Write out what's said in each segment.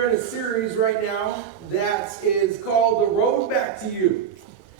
We're in a series right now that is called The Road Back to You.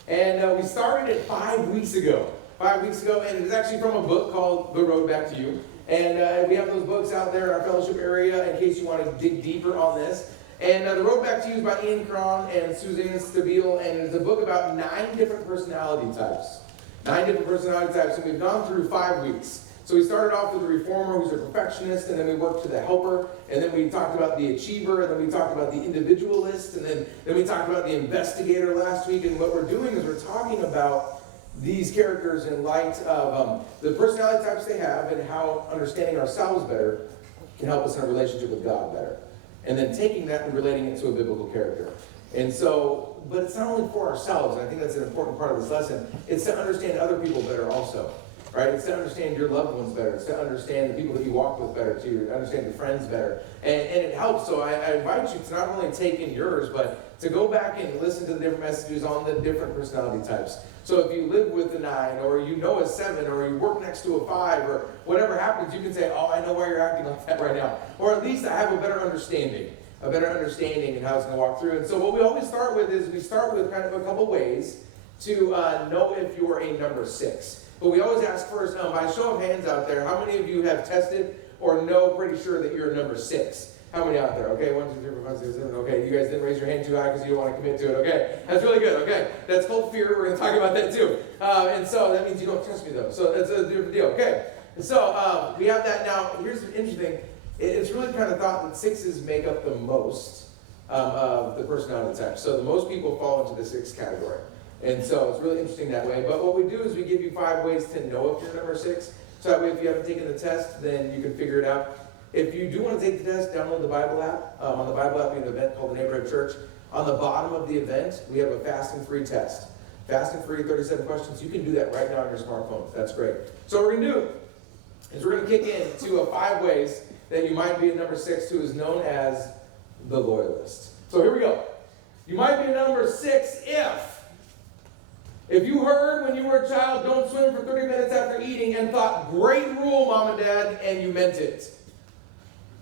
And we started it 5 weeks ago. 5 weeks ago, and it's actually from a book called The Road Back to You. And we have those books out there in our fellowship area in case you want to dig deeper on this. And The Road Back to You is by Enneagram and Suzanne Stabile, and it's a book about 9 different personality types. 9 different personality types, and we've gone through 5 weeks. So we started off with the reformer, who's a perfectionist, and then we worked to the helper, and then we talked about the achiever, and then we talked about the individualist, and then we talked about the investigator last week. And what we're doing is we're talking about these characters in light of the personality types they have and how understanding ourselves better can help us in our relationship with God better. And then taking that and relating it to a biblical character. And so, but it's not only for ourselves, and I think that's an important part of this lesson, it's to understand other people better also. Right? It's to understand your loved ones better. It's to understand the people that you walk with better, to understand your friends better. And it helps. So I invite you to not only take in yours, but to go back and listen to the different messages on the different personality types. So if you live with a 9, or you know a 7, or you work next to a 5, or whatever happens, you can say, oh, I know why you're acting like that right now. Or at least I have a better understanding and how it's going to walk through. And so what we always start with is we start with kind of a couple ways to know if you're a number 6. But we always ask first, by show of hands out there, how many of you have tested or know pretty sure that you're a number 6? How many out there? Okay, 1, 2, 3, 4, 5, 6, 7. Okay, you guys didn't raise your hand too high because you don't want to commit to it. Okay, that's really good. Okay, that's called fear. We're going to talk about that too. And so that means you don't trust me though. So that's a different deal. Okay, so we have that now. Here's the interesting thing. It's really kind of thought that 6s make up the most of the personality types. So the most people fall into the 6 category. And so it's really interesting that way. But what we do is we give you 5 ways to know if you're number 6. So that way if you haven't taken the test, then you can figure it out. If you do want to take the test, download the Bible app. On the Bible app, we have an event called the Neighborhood Church. On the bottom of the event, we have a fast and free test. Fast and free, 37 questions. You can do that right now on your smartphone. That's great. So what we're going to do is we're going to kick into 5 ways that you might be a number 6 who is known as the Loyalist. So here we go. You might be a number 6 if you heard when you were a child, don't swim for 30 minutes after eating, and thought, great rule, Mom and Dad, and you meant it.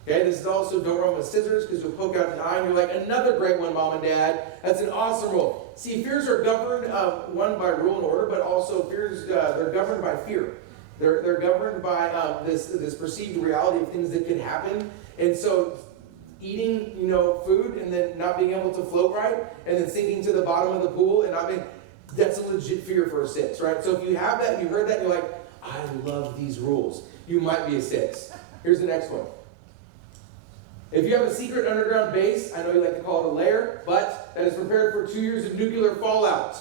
Okay, this is also don't run with scissors because you'll poke out an eye, and you're like, another great one, Mom and Dad. That's an awesome rule. See, fears are governed, one, by rule and order, but also fears, they're governed by fear. They're governed by this perceived reality of things that could happen. And so eating, food and then not being able to float right, and then sinking to the bottom of the pool and not being... That's a legit fear for a 6, right? So if you have that and you heard that and you're like, I love these rules, you might be a 6. Here's the next one. If you have a secret underground base, I know you like to call it a lair, but that is prepared for 2 years of nuclear fallout,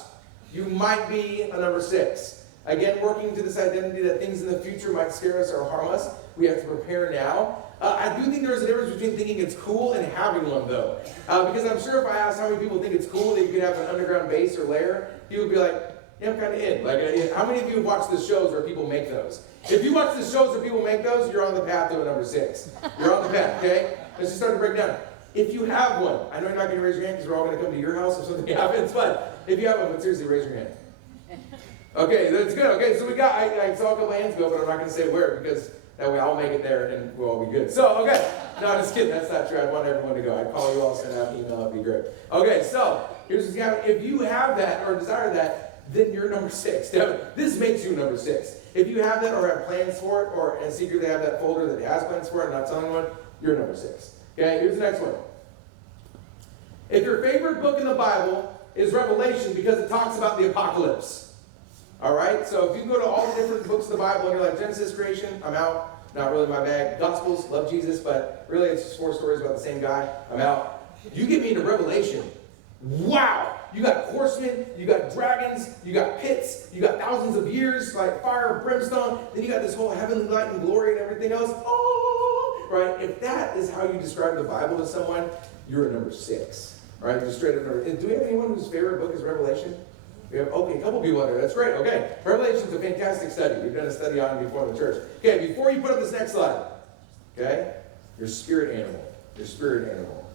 you might be a number 6. Again, working to this identity that things in the future might scare us or harm us, we have to prepare now. I do think there's a difference between thinking it's cool and having one, though. Because I'm sure if I asked how many people think it's cool that you could have an underground base or lair, you would be like, yeah, I'm kind of in. Like, how many of you have watched the shows where people make those? If you watch the shows where people make those, you're on the path to a number 6. You're on the path, okay? Let's just start to break down. If you have one, I know you're not going to raise your hand because we're all going to come to your house if something happens, but if you have one, but seriously, raise your hand. Okay, that's good. Okay, so we got, I saw a couple hands go, but I'm not going to say where because that way I'll make it there and we'll all be good. So, okay. No, just kidding. That's not true. I'd want everyone to go. I'd call you all, send out an email. That'd be great. Okay, so here's what's happening. If you have that or desire that, then you're number 6. This makes you number 6. If you have that or have plans for it or and secretly have that folder that has plans for it and not telling anyone, you're number 6. Okay, here's the next one. If your favorite book in the Bible is Revelation because it talks about the apocalypse. All right, so if you go to all the different books of the Bible and you're like, Genesis, creation, I'm out. Not really my bag. Gospels, love Jesus, but really it's just 4 stories about the same guy. I'm out. You get me into Revelation. Wow! You got horsemen, you got dragons, you got pits, you got thousands of years, like fire and brimstone. Then you got this whole heavenly light and glory and everything else. Oh! Right? If that is how you describe the Bible to someone, you're a number 6. Right? Just straight up number. Do we have anyone whose favorite book is Revelation? We have, okay, a couple people out there. That's great. Okay. Revelation is a fantastic study. We've done a study on it before in the church. Okay, before you put up this next slide, okay, your spirit animal. Your spirit animal.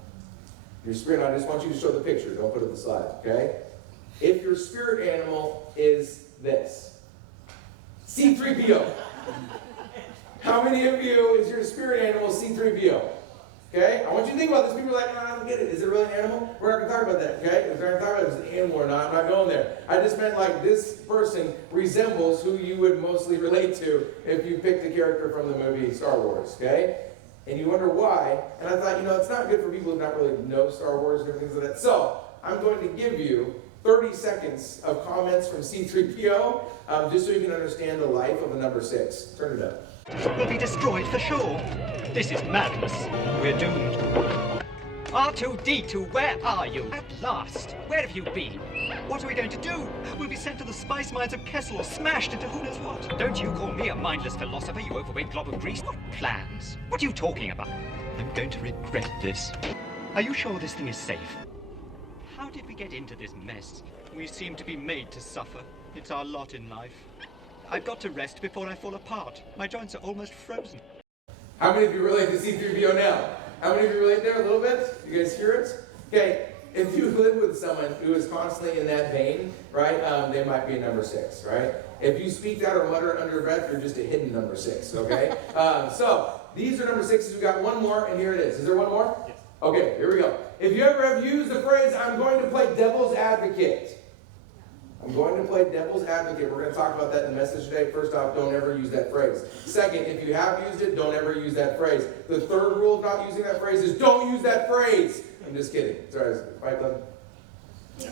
Your spirit, I just want you to show the picture. Don't put up the slide, okay? If your spirit animal is this, C3PO. How many of you is your spirit animal C3PO? Okay? I want you to think about this. People are like, no, I don't get it. Is it really an animal? We're not going to talk about that, okay? If we're going to talk about it, if it's an animal or not, I'm not going there. I just meant like this person resembles who you would mostly relate to if you picked a character from the movie Star Wars, okay? And you wonder why. And I thought, it's not good for people who don't really know Star Wars and things like that. So I'm going to give you 30 seconds of comments from C-3PO, just so you can understand the life of a number 6. Turn it up. We'll be destroyed for sure. This is madness. We're doomed. R2-D2, where are you? At last. Where have you been? What are we going to do? We'll be sent to the spice mines of Kessel or smashed into who knows what. Don't you call me a mindless philosopher, you overweight glob of grease. What plans? What are you talking about? I'm going to regret this. Are you sure this thing is safe? How did we get into this mess? We seem to be made to suffer. It's our lot in life. I've got to rest before I fall apart. My joints are almost frozen. How many of you relate to C-3PO now? How many of you relate there a little bit? You guys hear it? Okay, if you live with someone who is constantly in that vein, right, they might be a number 6, right? If you speak that or mutter under your breath, you're just a hidden number 6, okay? So, these are number 6s. We've got one more, and here it is. Is there one more? Yes. Okay, here we go. If you ever have used the phrase, I'm going to play devil's advocate. I'm going to play devil's advocate. We're going to talk about that in the message today. First off, don't ever use that phrase. Second, if you have used it, don't ever use that phrase. The third rule of not using that phrase is don't use that phrase. I'm just kidding. Sorry, Fight Club?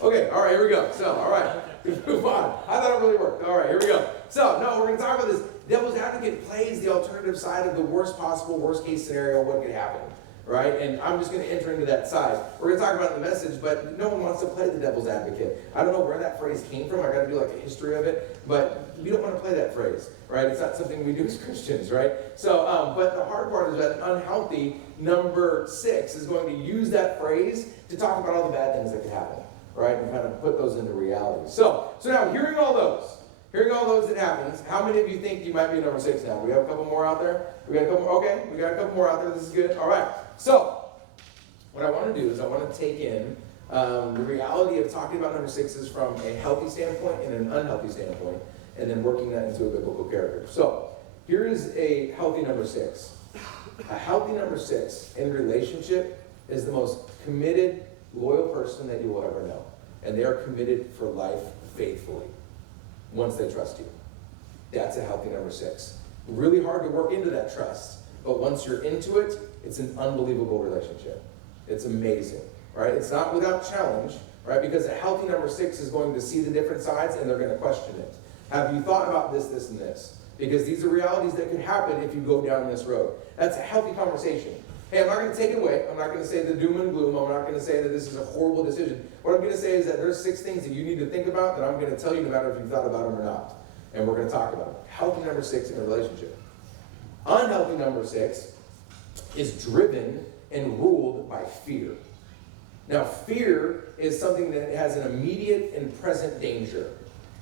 Okay, all right, here we go. So, all right, move on. I thought it really worked. All right, here we go. So, no, we're going to talk about this. Devil's advocate plays the alternative side of the worst possible, worst case scenario, what could happen. Right? And I'm just going to enter into that side. We're going to talk about it in the message, but no one wants to play the devil's advocate. I don't know where that phrase came from. I got to do like a history of it, but we don't want to play that phrase, right? It's not something we do as Christians, right? So, but the hard part is that an unhealthy number 6 is going to use that phrase to talk about all the bad things that could happen, right? And kind of put those into reality. So now hearing all those that happens, how many of you think you might be a number 6 now? We have a couple more out there? We got a couple more? Okay, we got a couple more out there. This is good. All right. So, what I want to do is I want to take in the reality of talking about number 6s from a healthy standpoint and an unhealthy standpoint, and then working that into a biblical character. So, here is a healthy number 6. A healthy number 6 in relationship is the most committed, loyal person that you will ever know. And they are committed for life faithfully once they trust you. That's a healthy number 6. Really hard to work into that trust, but once you're into it, it's an unbelievable relationship. It's amazing, right? It's not without challenge, right? Because a healthy number 6 is going to see the different sides and they're going to question it. Have you thought about this, this, and this? Because these are realities that could happen if you go down this road. That's a healthy conversation. Hey, I'm not going to take it away. I'm not going to say the doom and gloom. I'm not going to say that this is a horrible decision. What I'm going to say is that there's 6 things that you need to think about that I'm going to tell you no matter if you've thought about them or not. And we're going to talk about it. Healthy number 6 in a relationship. Unhealthy number 6 is driven and ruled by fear. Now, fear is something that has an immediate and present danger.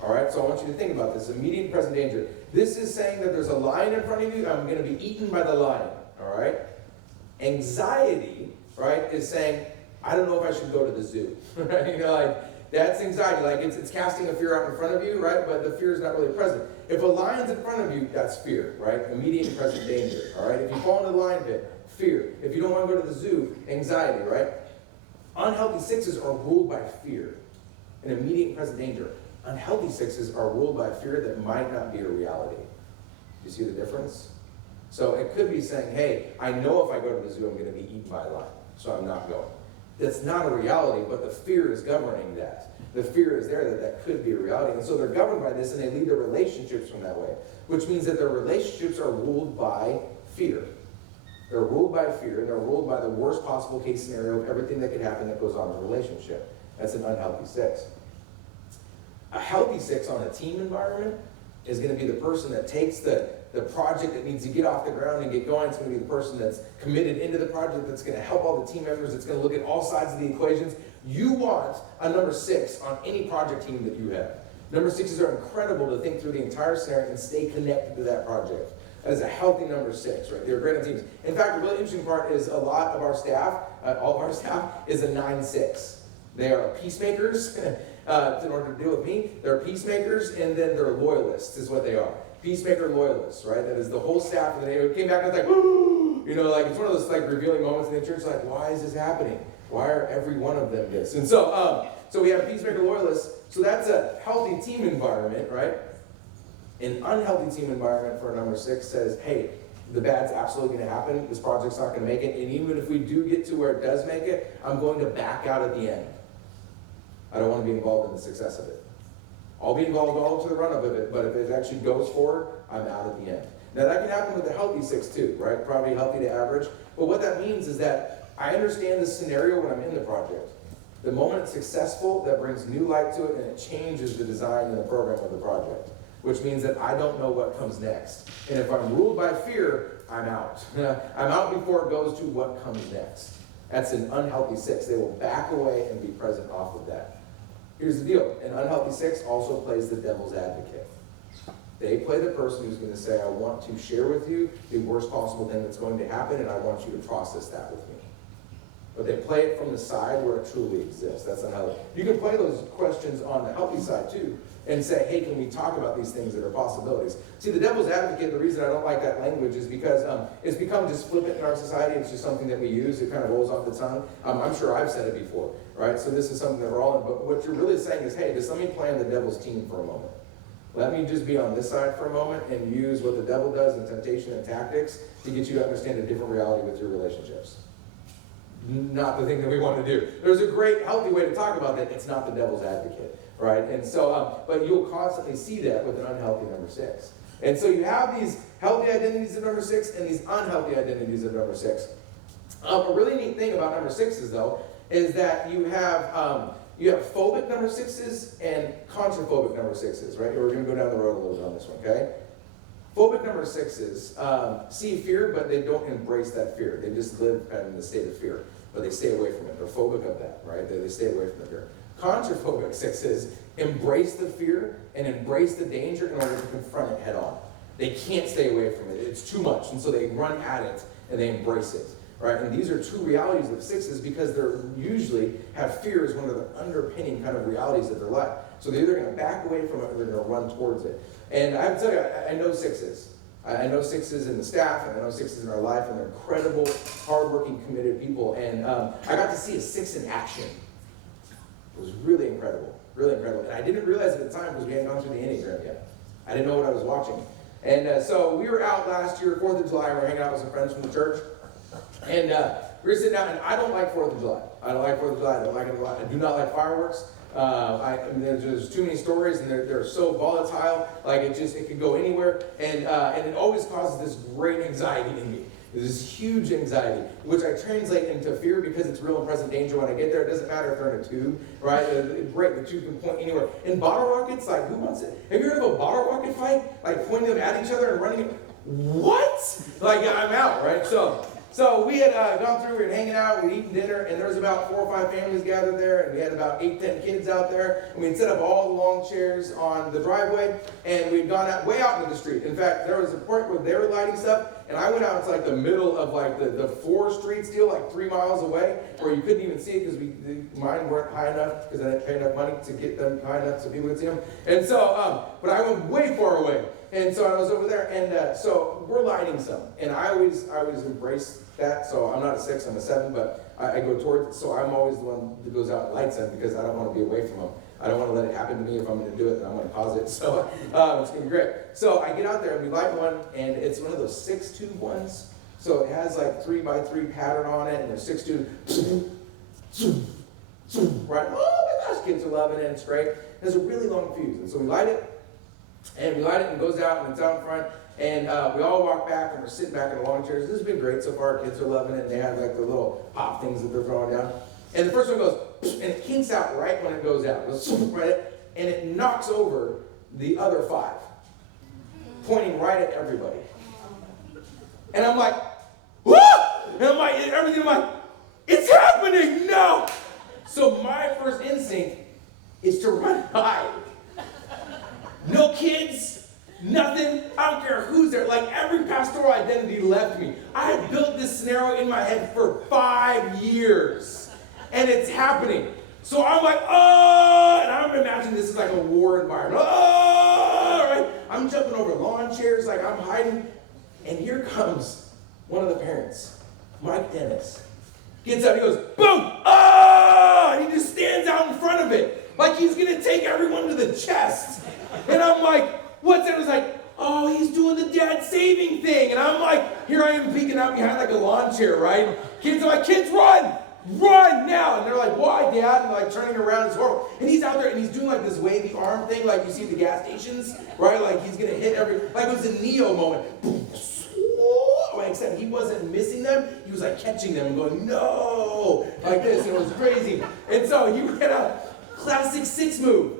All right, so I want you to think about this, immediate and present danger. This is saying that there's a lion in front of you, I'm going to be eaten by the lion. All right? Anxiety, right, is saying, I don't know if I should go to the zoo. Right? That's anxiety. It's casting a fear out in front of you, right? But the fear is not really present. If a lion's in front of you, that's fear, right? Immediate and present danger, all right? If you fall into the lion pit, fear. If you don't want to go to the zoo, anxiety, right? Unhealthy 6s are ruled by fear and immediate and present danger. Unhealthy 6s are ruled by fear that might not be a reality. Do you see the difference? So it could be saying, hey, I know if I go to the zoo, I'm going to be eaten by a lion, so I'm not going. That's not a reality, but the fear is governing that. The fear is there that that could be a reality. And so they're governed by this, and they lead their relationships from that way, which means that their relationships are ruled by fear. They're ruled by fear, and they're ruled by the worst possible case scenario of everything that could happen that goes on in a relationship. That's an unhealthy 6. A healthy 6 on a team environment is going to be the person that takes the project that needs to get off the ground and get going. It's going to be the person that's committed into the project, that's going to help all the team members, that's going to look at all sides of the equations. You want a number 6 on any project team that you have. Number 6s are incredible to think through the entire scenario and stay connected to that project. That is a healthy number 6, right? They're great on teams. In fact, the really interesting part is a lot of our staff, all of our staff, is a 9-6. They are peacemakers. In order to deal with me, they're peacemakers, and then they're loyalists is what they are. Peacemaker loyalists, right? That is the whole staff. And they came back and was like, woo! You know, like it's one of those like revealing moments in the church, like, why is this happening? Why are every one of them this? And so we have peacemaker, loyalist. So that's a healthy team environment, right? An unhealthy team environment for number 6 says, hey, the bad's absolutely going to happen. This project's not going to make it. And even if we do get to where it does make it, I'm going to back out at the end. I don't want to be involved in the success of it. I'll be involved all to the run of it, but if it actually goes forward, I'm out at the end. Now that can happen with the healthy 6 too, right? Probably healthy to average. But what that means is that I understand the scenario when I'm in the project. The moment it's successful, that brings new light to it and it changes the design and the program of the project, which means that I don't know what comes next. And if I'm ruled by fear, I'm out. I'm out before it goes to what comes next. That's an unhealthy 6. They will back away and be present off of that. Here's the deal. An unhealthy 6 also plays the devil's advocate. They play the person who's going to say, I want to share with you the worst possible thing that's going to happen, and I want you to process that with me. But they play it from the side where it truly exists. That's unhealthy. You can play those questions on the healthy side too, and say, hey, can we talk about these things that are possibilities? See, the devil's advocate, the reason I don't like that language is because it's become just flippant in our society. It's just something that we use. It kind of rolls off the tongue. I'm sure I've said it before, right? So this is something that we're all in. But what you're really saying is, hey, just let me play on the devil's team for a moment. Let me just be on this side for a moment and use what the devil does in temptation and tactics to get you to understand a different reality with your relationships. Not the thing that we want to do. There's a great, healthy way to talk about that. It's not the devil's advocate, right? And so, but you'll constantly see that with an unhealthy number 6. And so you have these healthy identities of number 6 and these unhealthy identities of number 6. A really neat thing about number 6s, though, is that you have phobic number 6s and contraphobic number 6s, right? We're going to go down the road a little bit on this one, okay? Phobic number 6s see fear, but they don't embrace that fear. They just live in the state of fear, but they stay away from it. They're phobic of that, right? They stay away from the fear. Contraphobic 6s embrace the fear and embrace the danger in order to confront it head on. They can't stay away from it. It's too much, and so they run at it and they embrace it, right? And these are two realities of 6s because they're usually have fear as one of the underpinning kind of realities of their life. So they're either going to back away from it or they're going to run towards it. And I have to tell you, I know 6s. I know 6s in the staff, and I know 6s in our life, and they're incredible, hardworking, committed people. And I got to see a 6 in action. It was really incredible, really incredible. And I didn't realize at the time because we hadn't gone through the Enneagram yet. I didn't know what I was watching. And so we were out last year, 4th of July, and we were hanging out with some friends from the church. And we were sitting down, and I don't like 4th of July. I don't like 4th of July. I don't like it a lot. I do not like fireworks. I mean, there's too many stories, and they're so volatile. Like it could go anywhere, and it always causes this great anxiety in me. There's this huge anxiety, which I translate into fear because it's real and present danger when I get there. It doesn't matter if they're in a tube, right? Right, the tube can point anywhere. And bottle rockets, like who wants it? Have you heard of a bottle rocket fight? Like pointing them at each other and running. What? Like I'm out, right? So we had gone through, we were hanging out, we'd eaten dinner, and there was about 4 or 5 families gathered there, and we had about 8, 10 kids out there, and we'd set up all the long chairs on the driveway, and we'd gone out way out into the street. In fact, there was a point where they were lighting stuff, and I went out to like the middle of like the 4 streets deal, like 3 miles away, where you couldn't even see it because mine weren't high enough, because I didn't pay enough money to get them high enough so people could see them. And so, but I went way far away. And so I was over there, and so we're lighting some, and I always embrace that. So I'm not a 6, I'm a 7, but I go towards it. So I'm always the one that goes out and lights them because I don't want to be away from them. I don't want to let it happen to me. If I'm going to do it, then I'm going to cause it. So it's going to be great. So I get out there and we light one, and it's one of those 6 tube ones. So it has like 3x3 pattern on it, and there's 6 tube. Right? Oh my gosh, kids are loving it. It's great. There's a really long fuse, and so we light it. And we light it and it goes out and it's out in front. And we all walk back and we're sitting back in the long chairs. This has been great so far. Kids are loving it. And they have like the little pop things that they're throwing down. And the first one goes, and it kinks out right when it goes out. It goes right, and it knocks over the other 5, pointing right at everybody. And I'm like, whoa! And I'm like, everything, I'm like, it's happening! No! So my first instinct is to run hide. No kids, nothing. I don't care who's there. Like every pastoral identity left me. I had built this scenario in my head for 5 years, and it's happening. So I'm like, oh, and I'm imagining this is like a war environment. Oh, right? I'm jumping over lawn chairs, like I'm hiding, and here comes one of the parents, Mike Dennis, gets up, he goes, boom, ah! And he just stands out in front of it, like he's going to take everyone to the chest. And I'm like, what's that? It was like, oh, he's doing the dad saving thing. And I'm like, here I am peeking out behind like a lawn chair, right? Kids are like, kids, run! Run now! And they're like, why, Dad? And like turning around, it's horrible. And he's out there and he's doing like this wavy arm thing, like you see at the gas stations, right? Like he's going to hit like it was a Neo moment. Except he wasn't missing them, he was like catching them and going, no! Like this, and it was crazy. And so he ran a classic 6 move.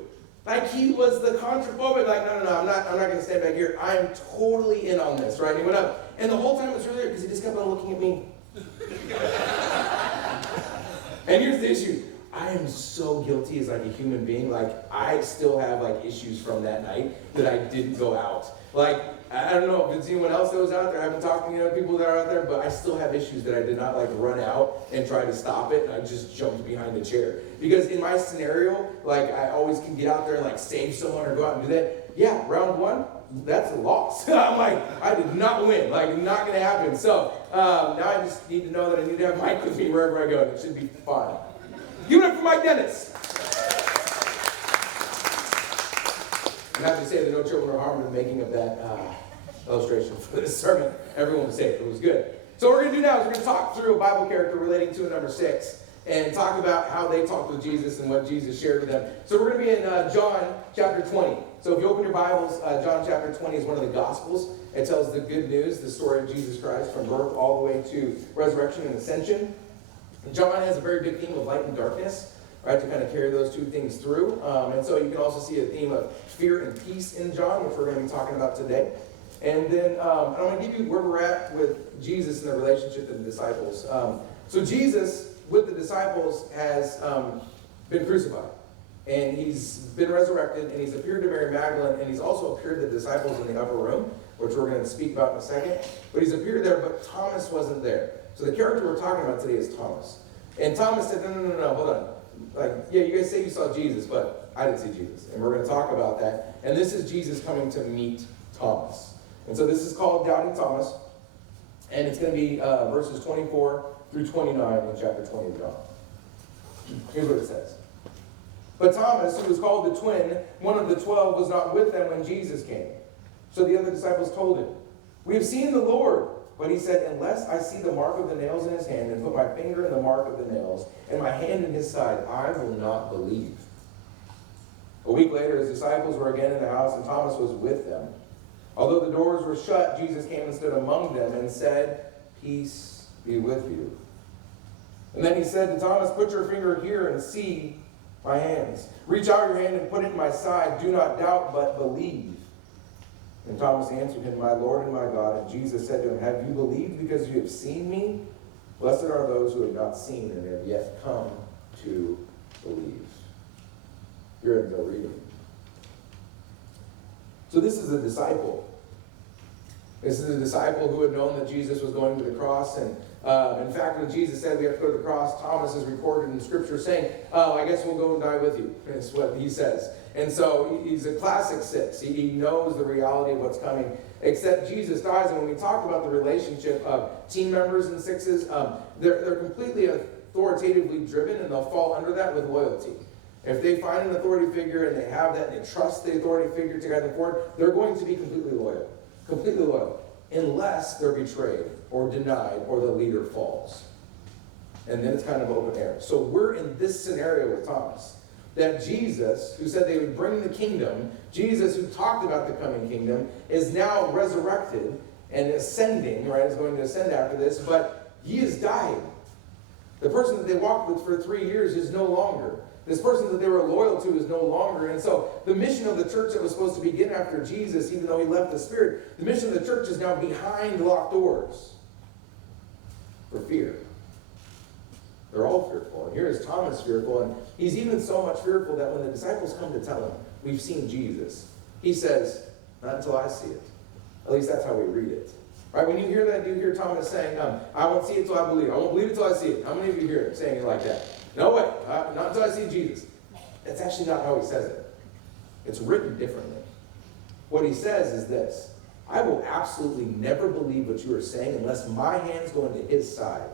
Like he was the contraphobic, like, no, I'm not going to stand back here. I am totally in on this, right? And he went up. And the whole time it was really weird because he just kept on looking at me. And here's the issue. I am so guilty as like a human being. Like I still have like issues from that night that I didn't go out. Like, I don't know if it's anyone else that was out there. I haven't talked to any other people that are out there, but I still have issues that I did not like run out and try to stop it, and I just jumped behind the chair. Because in my scenario, like I always can get out there and like save someone or go out and do that. Yeah, round 1, that's a loss. I'm like, I did not win. Like, not going to happen. So now I just need to know that I need to have Mike with me wherever I go. It should be fun. Give it up for Mike Dennis. And I have to say that no children are harmed in the making of that illustration for this sermon. Everyone was safe. It was good. So what we're going to do now is we're going to talk through a Bible character relating to number 6 and talk about how they talked with Jesus and what Jesus shared with them. So we're going to be in John chapter 20. So if you open your Bibles, John chapter 20 is one of the Gospels. It tells the good news, the story of Jesus Christ from birth all the way to resurrection and ascension. And John has a very big theme of light and darkness, right, to kind of carry those two things through. And so you can also see a theme of fear and peace in John, which we're going to be talking about today. And then I'm going to give you where we're at with Jesus and the relationship with the disciples. So Jesus, with the disciples, has been crucified. And he's been resurrected, and he's appeared to Mary Magdalene, and he's also appeared to the disciples in the upper room, which we're going to speak about in a second. But he's appeared there, but Thomas wasn't there. So the character we're talking about today is Thomas. And Thomas said, no, hold on. Like, yeah, you guys say you saw Jesus, but I didn't see Jesus. And we're going to talk about that. And this is Jesus coming to meet Thomas. And so this is called Doubting Thomas. And it's going to be verses 24 through 29 in chapter 20 of John. Here's what it says. But Thomas, who was called the twin, one of the 12, was not with them when Jesus came. So the other disciples told him, "We have seen the Lord." But he said, "Unless I see the mark of the nails in his hand, and put my finger in the mark of the nails, and my hand in his side, I will not believe." A week later, his disciples were again in the house, and Thomas was with them. Although the doors were shut, Jesus came and stood among them and said, "Peace be with you." And then he said to Thomas, "Put your finger here and see my hands. Reach out your hand and put it in my side. Do not doubt, but believe." And Thomas answered him, "My Lord and my God." And Jesus said to him, "Have you believed because you have seen me? Blessed are those who have not seen and have yet come to believe." Here ends our reading. So this is a disciple. This is a disciple who had known that Jesus was going to the cross. And in fact, when Jesus said we have to go to the cross, Thomas is recorded in Scripture saying, "Oh, I guess we'll go and die with you." That's what he says. And so he's a classic 6. He knows the reality of what's coming. Except Jesus dies. And when we talk about the relationship of team members and 6s, they're completely authoritatively driven, and they'll fall under that with loyalty. If they find an authority figure and they have that and they trust the authority figure to guide them forward, they're going to be completely loyal. Completely loyal. Unless they're betrayed or denied or the leader falls. And then it's kind of open air. So we're in this scenario with Thomas. That Jesus, who said they would bring the kingdom, Jesus who talked about the coming kingdom, is now resurrected and ascending, right? Is going to ascend after this, but he has died. The person that they walked with for 3 years is no longer. This person that they were loyal to is no longer. And so the mission of the church that was supposed to begin after Jesus, even though he left the Spirit, the mission of the church is now behind locked doors for fear. They're all fearful. And here is Thomas fearful. And he's even so much fearful that when the disciples come to tell him, "We've seen Jesus," he says, "Not until I see it." At least that's how we read it. Right? When you hear that, you hear Thomas saying, "I won't see it till I believe. I won't believe it till I see it." How many of you hear him saying it like that? No way. Not until I see Jesus. That's actually not how he says it. It's written differently. What he says is this: I will absolutely never believe what you are saying unless my hands go into his side.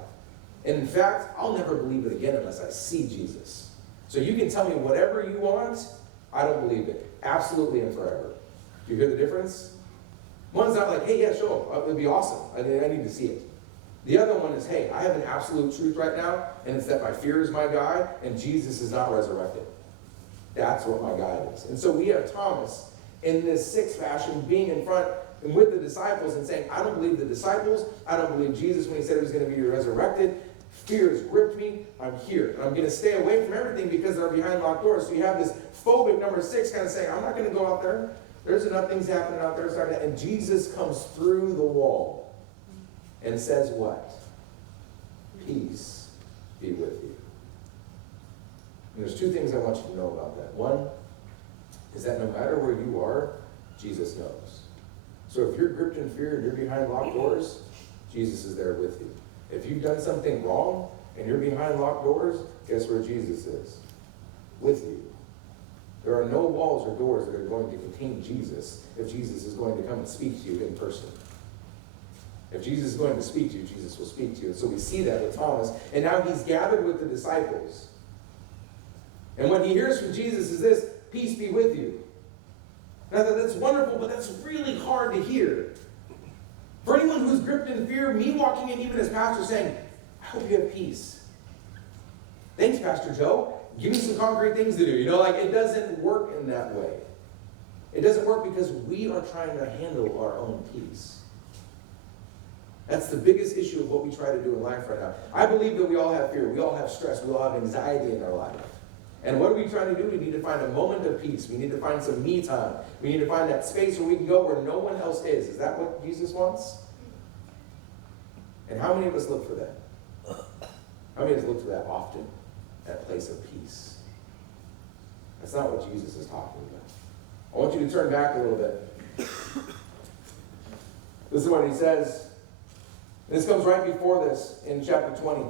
And in fact, I'll never believe it again unless I see Jesus. So you can tell me whatever you want, I don't believe it. Absolutely and forever. Do you hear the difference? One's not like, hey, yeah, sure, it'd be awesome. I need to see it. The other one is, hey, I have an absolute truth right now, and it's that my fear is my guide, and Jesus is not resurrected. That's what my guide is. And so we have Thomas in this sixth fashion being in front and with the disciples and saying, I don't believe the disciples. I don't believe Jesus when he said he was going to be resurrected. Fear has gripped me. I'm here. And I'm going to stay away from everything because they're behind locked doors. So you have this phobic number 6 kind of saying, I'm not going to go out there. There's enough things happening out there. And Jesus comes through the wall and says what? Peace be with you. And there's 2 things I want you to know about that. One is that no matter where you are, Jesus knows. So if you're gripped in fear and you're behind locked doors, Jesus is there with you. If you've done something wrong and you're behind locked doors, guess where Jesus is? With you. There are no walls or doors that are going to contain Jesus if Jesus is going to come and speak to you in person. If Jesus is going to speak to you, Jesus will speak to you. And so we see that with Thomas. And now he's gathered with the disciples. And what he hears from Jesus is this: peace be with you. Now that's wonderful, but that's really hard to hear. For anyone who's gripped in fear, me walking in even as pastor saying, I hope you have peace. Thanks, Pastor Joe. Give me some concrete things to do. It doesn't work in that way. It doesn't work because we are trying to handle our own peace. That's the biggest issue of what we try to do in life right now. I believe that we all have fear. We all have stress. We all have anxiety in our life. And what are we trying to do? We need to find a moment of peace. We need to find some me time. We need to find that space where we can go where no one else is. Is that what Jesus wants? And how many of us look for that? How many of us look for that often? That place of peace. That's not what Jesus is talking about. I want you to turn back a little bit. This is what he says. This comes right before this in chapter 20.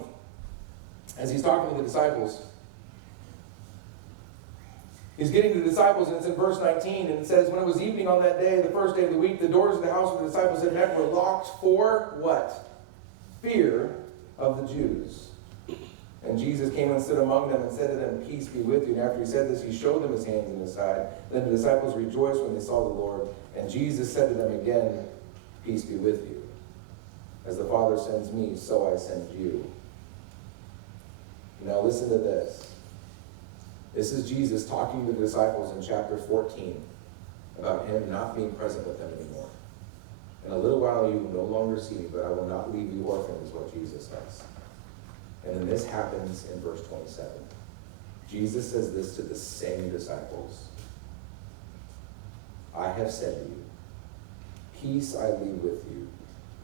As he's talking to the disciples. He's getting to the disciples, and it's in verse 19, and it says, when it was evening on that day, the first day of the week, the doors of the house where the disciples had met were locked for what? Fear of the Jews. And Jesus came and stood among them and said to them, peace be with you. And after he said this, he showed them his hands and his side. Then the disciples rejoiced when they saw the Lord. And Jesus said to them again, peace be with you. As the Father sends me, so I send you. Now listen to this. This is Jesus talking to the disciples in chapter 14 about him not being present with them anymore. In a little while you will no longer see me, but I will not leave you orphaned, is what Jesus says. And then this happens in verse 27. Jesus says this to the same disciples. I have said to you, peace I leave with you,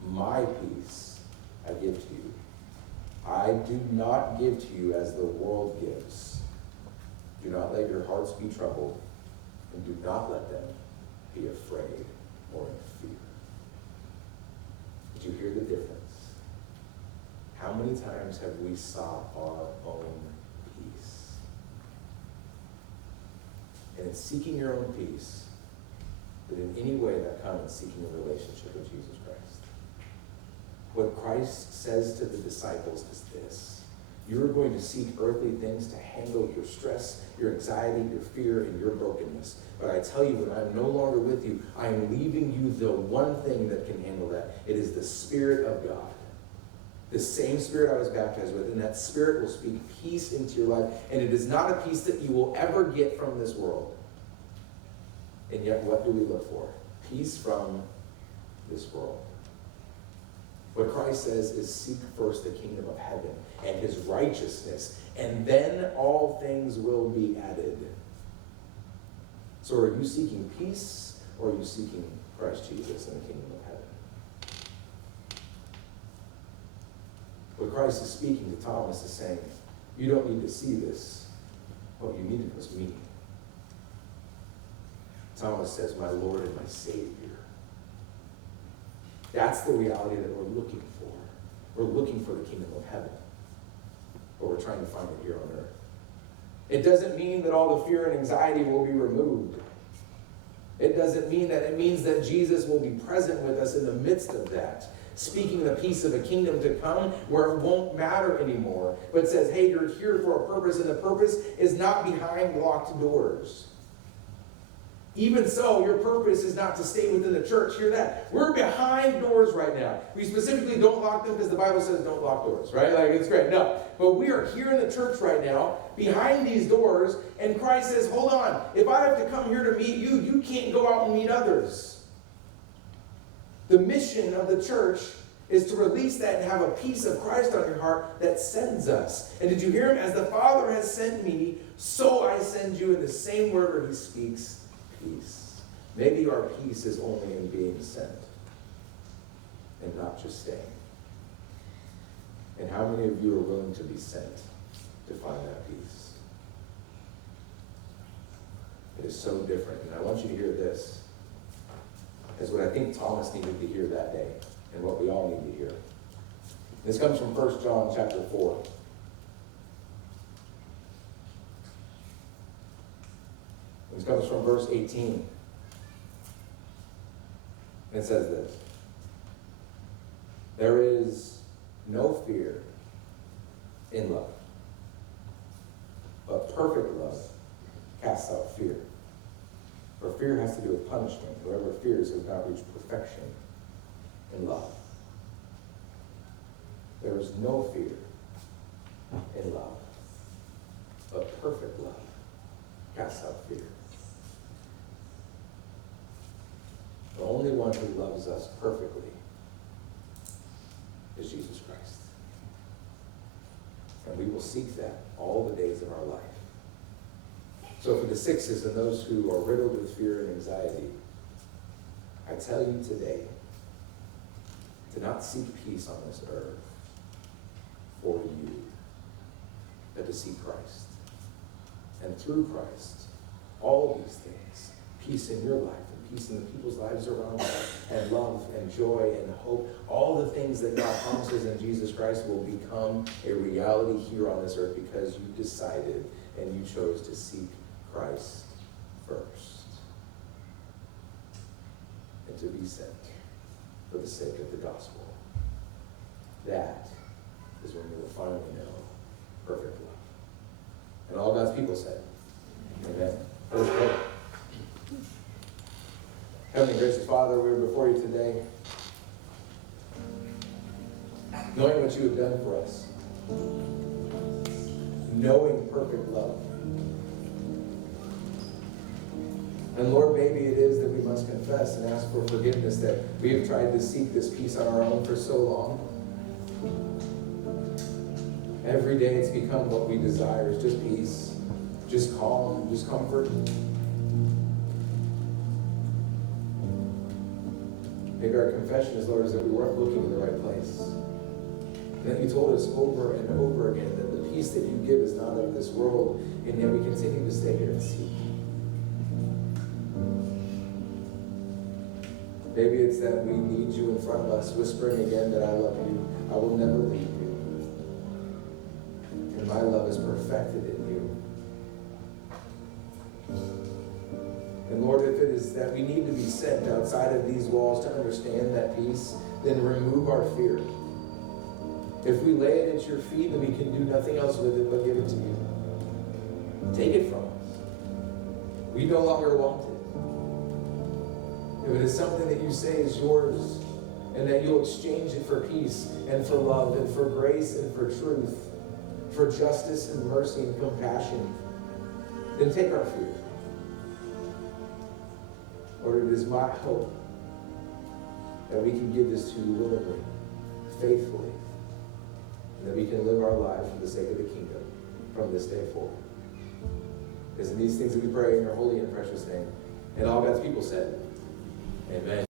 my peace I give to you. I do not give to you as the world gives. Do not let your hearts be troubled, and do not let them be afraid or in fear. Did you hear the difference? How many times have we sought our own peace? And it's seeking your own peace, but in any way that comes seeking a relationship with Jesus Christ. What Christ says to the disciples is this: you're going to seek earthly things to handle your stress, your anxiety, your fear, and your brokenness. But I tell you, when I'm no longer with you, I am leaving you the one thing that can handle that. It is the Spirit of God. The same Spirit I was baptized with, and that Spirit will speak peace into your life. And it is not a peace that you will ever get from this world. And yet, what do we look for? Peace from this world. What Christ says is seek first the kingdom of heaven and his righteousness, and then all things will be added. So are you seeking peace, or are you seeking Christ Jesus and the kingdom of heaven? What Christ is speaking to Thomas is saying, you don't need to see this. What you needed was me. Thomas says, my Lord and my Savior. That's the reality that we're looking for. We're looking for the kingdom of heaven. But we're trying to find it here on earth. It doesn't mean that all the fear and anxiety will be removed. It doesn't mean that. It means that Jesus will be present with us in the midst of that, speaking the peace of a kingdom to come where it won't matter anymore, but says, hey, you're here for a purpose, and the purpose is not behind locked doors. Even so, your purpose is not to stay within the church. Hear that? We're behind doors right now. We specifically don't lock them because the Bible says don't lock doors, right? Like, it's great. No. But we are here in the church right now, behind these doors, and Christ says, hold on. If I have to come here to meet you, you can't go out and meet others. The mission of the church is to release that and have a piece of Christ on your heart that sends us. And did you hear him? As the Father has sent me, so I send you. In the same word where he speaks, peace. Maybe our peace is only in being sent and not just staying. And how many of you are willing to be sent to find that peace? It is so different. And I want you to hear this, as what I think Thomas needed to hear that day and what we all need to hear. This comes from 1 John chapter 4. This comes from verse 18. And it says this: there is no fear in love, but perfect love casts out fear. For fear has to do with punishment. Whoever fears has not reached perfection in love. There is no fear in love, but perfect love casts out fear. The only one who loves us perfectly is Jesus Christ. And we will seek that all the days of our life. So for the sixes and those who are riddled with fear and anxiety, I tell you today to not seek peace on this earth for you, but to seek Christ. And through Christ, all these things, peace in your life, peace in the people's lives around you, and love and joy and hope, all the things that God promises in Jesus Christ will become a reality here on this earth because you decided and you chose to seek Christ first and to be sent for the sake of the gospel. That is when we will finally know perfect love. And all God's people said, amen. Let's pray. Heavenly gracious Father, we're before you today, knowing what you have done for us, knowing perfect love. And Lord, maybe it is that we must confess and ask for forgiveness that we have tried to seek this peace on our own for so long. Every day it's become what we desire, is just peace, just calm, just comfort. Maybe our confession is, Lord, is that we weren't looking in the right place. And that you told us over and over again that the peace that you give is not of this world, and yet we continue to stay here and seek. Maybe it's that we need you in front of us, whispering again that I love you, I will never leave you, and my love is perfected in you. And Lord, if it is that we need to be sent outside of these walls to understand that peace, then remove our fear. If we lay it at your feet, then we can do nothing else with it but give it to you. Take it from us. We no longer want it. If it is something that you say is yours, and that you'll exchange it for peace and for love and for grace and for truth, for justice and mercy and compassion, then take our fear. Lord, it is my hope that we can give this to you willingly, faithfully, and that we can live our lives for the sake of the kingdom from this day forward. It's in these things that we pray in your holy and precious name. And all God's people said, amen.